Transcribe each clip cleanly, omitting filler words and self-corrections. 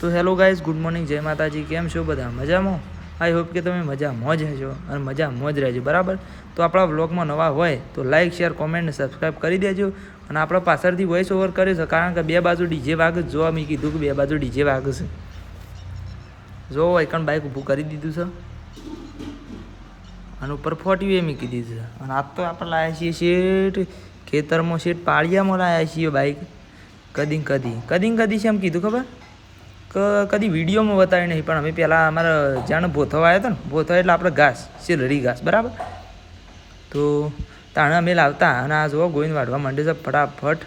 તો hello guys, good morning, જય માતાજી. કેમ છો બધા? મજામાં? આઈ હોપ કે તમે મજામાં જ હશો અને મજામાં જ રહેજો, બરાબર. તો આપણા વ્લોગમાં નવા હોય તો લાઇક, શેર, કોમેન્ટ, સબસ્ક્રાઈબ કરી દેજો. અને આપણે પાછળથી વોઇસ ઓવર કર્યો છે કારણ કે બે બાજુ ડીજે વાગે જોવા મેં કીધું કે બે બાજુ ડીજે વાગે છે. જો એકણ બાઇક ઊભું કરી દીધું છે અને ઉપર 40 મૂકી દીધું છે. અને આજ તો આપણે લાવ્યા છીએ શેઠ ખેતરમાં, શેઠ પાળિયામાં લાવ્યા છીએ બાઇક. કદી છે એમ કીધું ખબર કે કદી વિડીયોમાં બતાવી નહીં, પણ અમે પહેલાં અમારા જાણે ભોથવા આવ્યા હતા ને, ભોથવા એટલે આપણે ઘાસ શેલરી ઘાસ, બરાબર. તો તાણે અમે લાવતા અને આ જો ગોઈને વાઢવા માંડે છે ફટાફટ.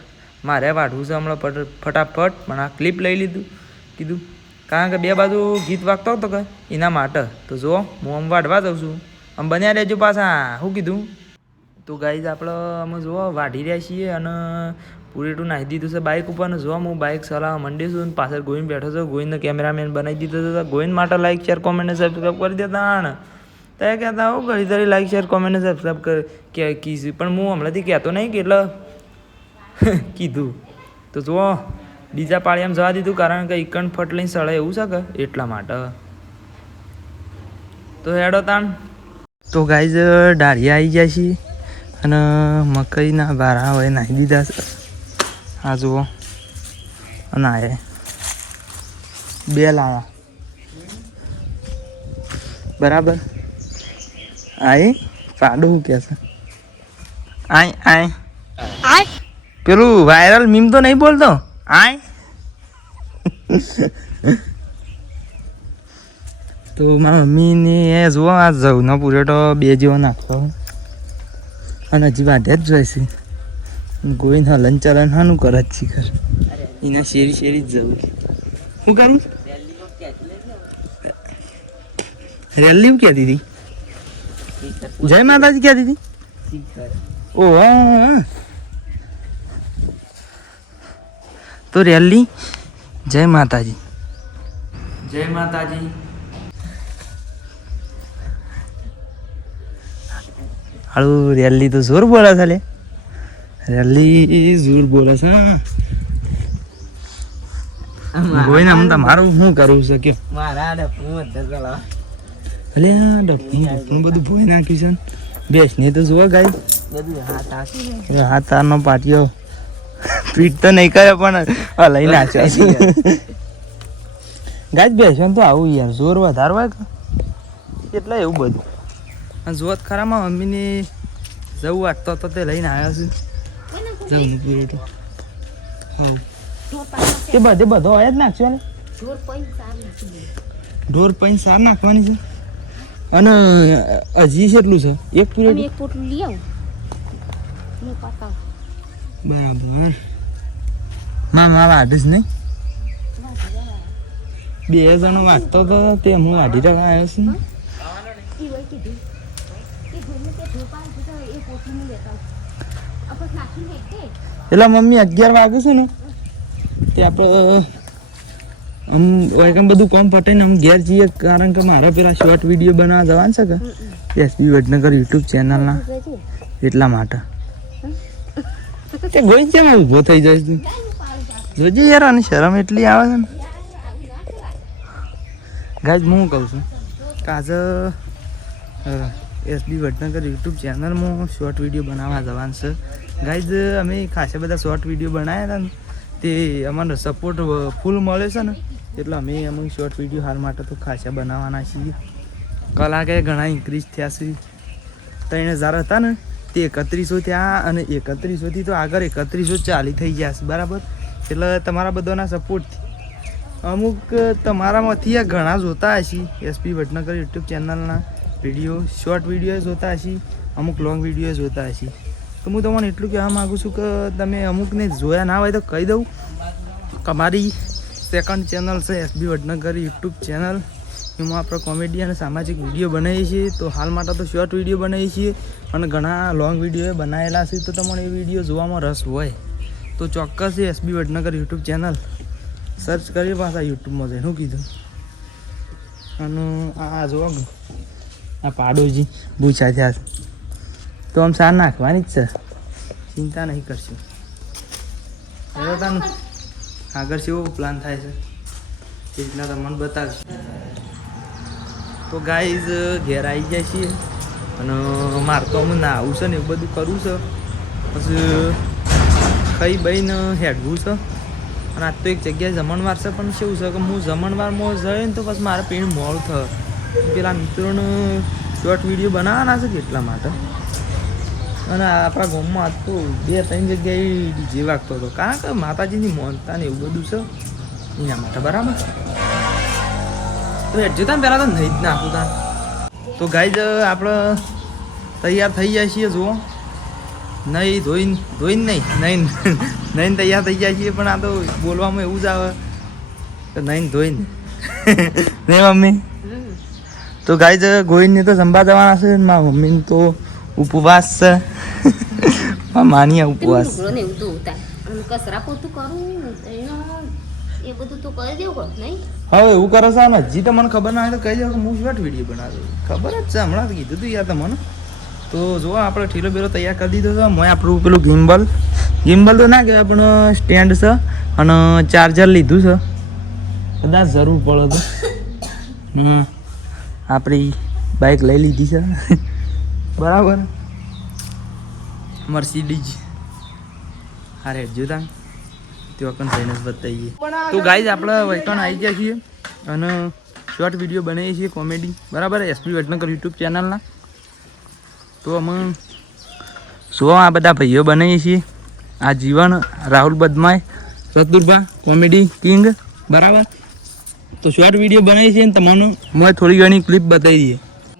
મારે વાઢવું છે હમણાં ફટાફટ, પણ આ ક્લિપ લઈ કીધું કારણ કે બે બાજુ ગીત વાગતો હતો કે એના માટે. તો જો હું આમ વાઢવા જાઉં છું, આમ બન્યા રહેજો પાછા. શું કીધું? તો ગાઈઝ આપણે અમે જુઓ વાઢી રહ્યા છીએ અને પૂરેટું નાખી દીધું છે બાઇક ઉપર. ને જો હું બાઇક ચલાવવા માંડી છું અને પાછળ ગોવિંદ બેઠો છે. ગોવિંદને કેમેરામેન બનાવી દીધો છે. ગોવિંદ માટે લાઈક, શેર, કોમેન્ટ, સબસ્ક્રાઈબ કરી દેતા ને. ત્યાં કહેતા હું ઘડી તારી લાઈક, શેર, કોમેન્ટ, સબસ્ક્રાઈબ કે કીધું, પણ હું હમણાંથી કહેતો નહીં કે એટલે કીધું. તો જુઓ બીજા પાળિયામાં જવા દીધું કારણ કે ઇકણ ફટ લઈને સળે એવું છે કે એટલા માટે. તો હેડો તાણ. તો ગાઈઝ ડાળિયા આવી જાય છે અને મકઈના બારા હવે નાખી દીધા છે. આ જુઓ અને આ બે લાવા, બરાબર. આ પાડું કે છે આય પેલું વાયરલ મીમ તો નહીં બોલતો આય. તો મારા મમ્મીને એ જુઓ આ જવનો પૂરેટો બે જેવો નાખતો અને હજી વાઢે જ જોઈશે. ગોઈને હલન ચલન હાનું કરે જ શીખર એના શેરી જ જવું. શું કરું? રેલી ક્યાં દીધી? જય માતાજી ક્યાં દીધી? ઓ હા. તો રેલી જય માતાજી, જય માતાજી. હાલું રેલી તો જોર બોલે છે લે, રેલી જોર બોલે છે. ગોઈને આમ તમારું શું કરવું છે કે મારા ડફનું બધું ભોઈ નાખ્યું છે. બેસ ને તો જુઓ ગાય હાથ તારનો પાટિયો પીટ તો નહીં કરે પણ લઈ નાખ્યો ગાય. બેસવાનું તો આવું યાર જોર વધારે હોય એટલે એવું બધું. જોત ખરામાં મમ્મીને જવું વાટતો હતો તે લઈને આવ્યા છે. જવું પૂરેટું હા તે બધો હોય જ નાખશો ને. ઢોર પૈન સાર નાખવાની છે. અને હજી કેટલું છે? એક પોટલું લઈ આવું બરાબર. માં વાઢીશ નહીં, બે જણો વાંચતો હતો તે હું વાઢી રહ્યા આવ્યો છું. એટલે મમ્મી 11 વાગે છે ને તે આપણે આમ બધું કામ પટાઈને આમ ઘેર જઈએ કારણ કે મારા પેલા શોર્ટ વિડીયો બનાવવા જવાનું છે કે એસબી વડનગર યુટ્યુબ ચેનલના, એટલા માટે. તે ગોઈ કેમ ઊભો થઈ જાય તું? જોજે યાર, અને શરમ એટલી આવે છે ને. ગાઈઝ હું કહું છું કે આજે એસબી વડનગર યુટ્યુબ ચેનલમાં શોર્ટ વિડીયો બનાવવા જવાનું છે. ગાઈઝ અમે ખાસા બધા શોર્ટ વિડીયો બનાવ્યા હતા ને તે અમારો સપોર્ટ ફૂલ મળે છે ને એટલે અમે શોર્ટ વિડીયો હાલ માટે તો ખાસા બનાવવાના છીએ. કલાકે ઘણા ઇન્ક્રીઝ થયા છે. 3000 હતા ને તે 3100 થયા અને 3100થી તો આગળ 3140 થઈ ગયા છે, બરાબર. એટલે તમારા બધાના સપોર્ટથી અમુક તમારામાંથી ઘણા જોતા હશે એસપી વડનગર યુટ્યુબ ચેનલના વિડીયો, શોર્ટ વિડીયો જોતા હશે, અમુક લોંગ વિડીયો જોતા હશે. તો હું તમને એટલું કહેવા માગું છું કે તમે અમુકને જોયા ના હોય તો કહી દઉં કે અમારી સેકન્ડ ચેનલ છે એસબી વડનગર યુટ્યુબ ચેનલ. એમાં આપણે કોમેડી અને સામાજિક વિડીયો બનાવીએ છીએ. તો હાલ માટે તો શોર્ટ વિડીયો બનાવીએ છીએ અને ઘણા લોંગ વિડીયો બનાવેલા છે. તો તમને એ વિડીયો જોવામાં રસ હોય તો ચોક્કસ S B Vadnagar YouTube channel search કરી પાછા યુટ્યુબમાં જઈને. શું કીધું? અને આ જો આ પાડોજી પૂછા થયા છે તો આમ સાર નાખવાની જ છે, ચિંતા નહીં કરશું. આગળ કેવો પ્લાન થાય છે એ રીતના તમને બતાવીશ. તો ગાઈઝ ઘેર આવી જાય છીએ અને મારે તો અમને નાવું છે ને એવું બધું કરવું છે. પછી ખાઈ બઈને હેડવું છે. અને આજ તો એક જગ્યાએ જમણવાર છે પણ કેવું છે કે હું જમણવારમાં જઈએ ને તો પછી મારે પીણ મોડું થાય. પેલા મિત્રોને શોર્ટ વિડીયો બનાવવાના છે કે એટલા માટે. અને આપણા ગામમાં આજ તો 2-3 જગ્યાએ ડીજે વાગતો હતો કારણ કે માતાજીની મોનતા ને એવું બધું છે એના માટે. બરાબર તો હેઠજો તા પહેલાં તો નહીં જ નાખું તા. તો ગાઈઝ આપણે તૈયાર થઈ જાય છીએ. જુઓ નહીં ધોઈને નહીં તૈયાર થઈ જાય છીએ પણ આ તો બોલવામાં એવું જ આવે કે નહીં ધોઈને નહીં મમ્મી. તો ગાઈઝ ગોઈને તો સંભા જવાના છે. મારા મમ્મીને તો ઉપવાસ છે. માની ઉપવાસ હવે એવું કરે છે ને હજી તો મને ખબર ના હોય તો કહી દો કે હું શોર્ટ વિડીયો બનાવ્યો. ખબર જ છે હમણાં કીધું હતું યાર તમને. તો જો આપણે ઠીલો બેલો તૈયાર કરી દીધો છે. મેં આપણું પેલું ગિમ્બલ તો ના કહેવાય પણ સ્ટેન્ડ છે અને ચાર્જર લીધું છે. કદાચ જરૂર પડે તો આપણી બાઇક લઈ લીધી છે. બરાબર મર્સિડીઝ. હા રેડ જોતા તે વખત થઈને જ બતાવીએ. તો ગાઈઝ આપણે વૈકણ આવી ગયા છીએ અને શોર્ટ વિડીયો બનાવીએ છીએ કોમેડી. બરાબર એસપી વડનગર યુટ્યુબ ચેનલના. તો અમે શું આ બધા ભાઈઓ બનાવીએ છીએ. આ જીવન, રાહુલ બદમાય, ચતુરભા કોમેડી કિંગ. બરાબર તો શોર્ટ વિડીયો બનાવીએ છીએ ને તમને મેં થોડી ઘણી ક્લિપ બતાવી દઈએ.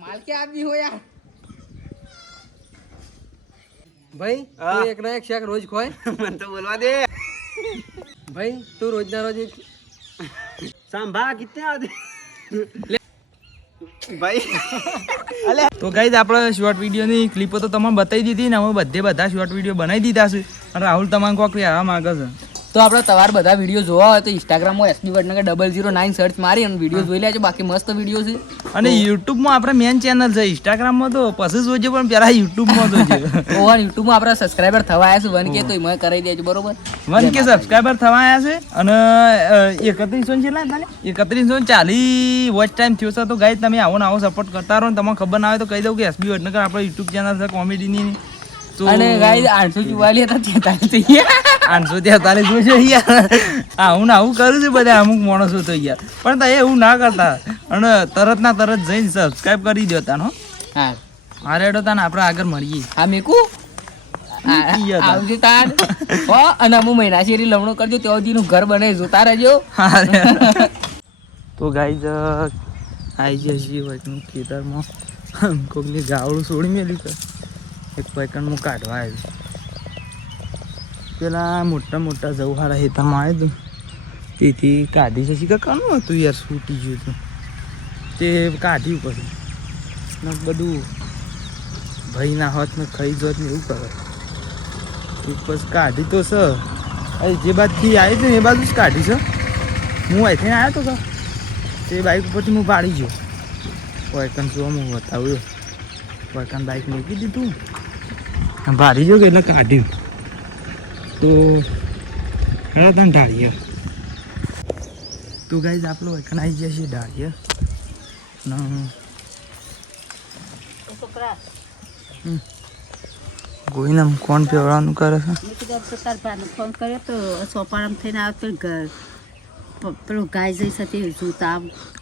માલ કે આવી હોય ભાઈ તું એક ના એક શાક રોજ ખોય. મને તો બોલવા દે ભાઈ. તું રોજ ના રોજ સાંભા કિતને આવતી ભાઈ. તો ગાઈઝ આપણે શોર્ટ વિડીયોની ક્લિપો તો તમને બતાવી દીધી ને અમે બધા શોર્ટ વિડીયો બનાવી દીધા છે. અને રાહુલ તમારે કોક આવવા માંગે છે તો આપણે તમારે બધા વિડીયો જોવા હોય તો ઇન્સ્ટાગ્રામમાં એસપી વડનગર 009 સર્ચ મારી અને વિડીયો જોઈ લેજો. બાકી મસ્ત વિડીયો છે. અને યુટ્યુબમાં આપણે મેન ચેનલ છે. ઇન્સ્ટાગ્રામમાં તો પછી જોજો પણ પહેલા યુટ્યુબમાં જોજો. યુટ્યુબમાં આપણા સબસ્ક્રાઈબર થવા આવ્યા છે 1K તો એમાં કરી દેજો. બરોબર 1K સબસ્ક્રાઈબર થવા આવ્યા છે અને 3100 છે ને 3140 વોચ ટાઈમ થયો છે. તો ગાઈઝ તમે આવો સપોર્ટ કરતા રહો. તમને ખબર ના હોય તો કહી દઉં કે એસબી વડનગર આપણે યુટ્યુબ ચેનલ છે કોમેડીની. અને ગાઈઝ 844 હતા 843 જોશે યાર. હું આવું કરું છું બધા અમુક માણસો તો યાર. પણ તો એવું ના કરતા અને તરત જઈને સબસ્ક્રાઈબ કરી દેતા નો. હા રેડો તાને આપણે આગળ મળીએ. હા મેકુ આવજો તાન હો. અને હું મહિના શેરી લમણો કરજો ત્યાં સુધીનું ઘર બને જોતા રહેજો. તો ગાઈઝ આવી જાય છીએ વૈકનું ખેતરમાં. કોકની ગાવડું છોડી મેલી છે. એક વૈકણ હું કાઢવા આવ્યું. પેલા મોટા જવહારા હેતામાં આવ્યું હતું તેથી કાઢી છે. શીખા કાનું હતું યાર છૂટી ગયું હતું તે કાઢ્યું પછી બધું ભાઈ ના હોત ને ખાઈ જોત ને એવું કરે. પછી કાઢી તો છે જે બાજુથી આવી હતી ને એ બાજુ જ કાઢી છે. હું અહીંથી આવ્યો હતો તે બાઇક ઉપરથી હું પાડી ગયો. વૈકન શું હું બતાવ્યો. વૈકન બાઇક મૂકી દીધું ભારી જો કે એટલે કાઢ્યું. તો હેડા તને ઢાળીએ. તો ગાઈઝ આપણો વૈકન આવી ગયા છે ઢાળીએ. કોઈને કોણ પીવડાવવાનું કરે છે. ફોન કર્યો તો સોપારામ થઈને આવતો પેલું ગાય જઈ શકે જોતા.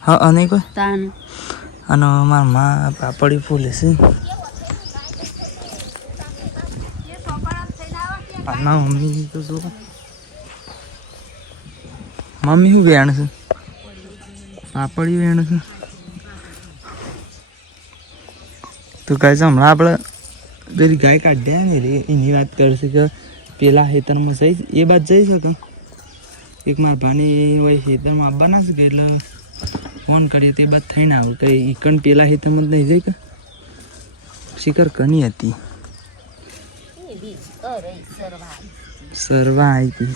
હા અને કોઈ તાન અને મારા મા પાપડી ફૂલે છે. ના મમ્મી તો શું મમ્મી શું વેણ છે. પાપડી વેણ છે. તો ગાય હમણાં આપણે પેલી ગાય કાઢ્યા ને રે એની વાત કરશે કે પેલા ખેતરમાં જઈ એ બાદ જઈ શકે. એક મારા ભાને હોય ખેતરમાં આવવાના છે કે એટલે ફોન કરીએ તે બાદ થઈને આવું કંઈ ઈકણ પેલા ખેતરમાં જ નહીં જઈ કે શિખર કની હતી સરવા આવી હતી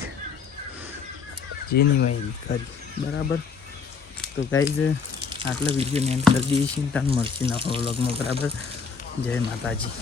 જેની વાય કરી. બરાબર તો ગાઈઝ આટલા વિડીયો ને એન્ડ કરી દઈએ છીએ. તાન મળશે નવા વ્લોગમાં. બરાબર જય માતાજી.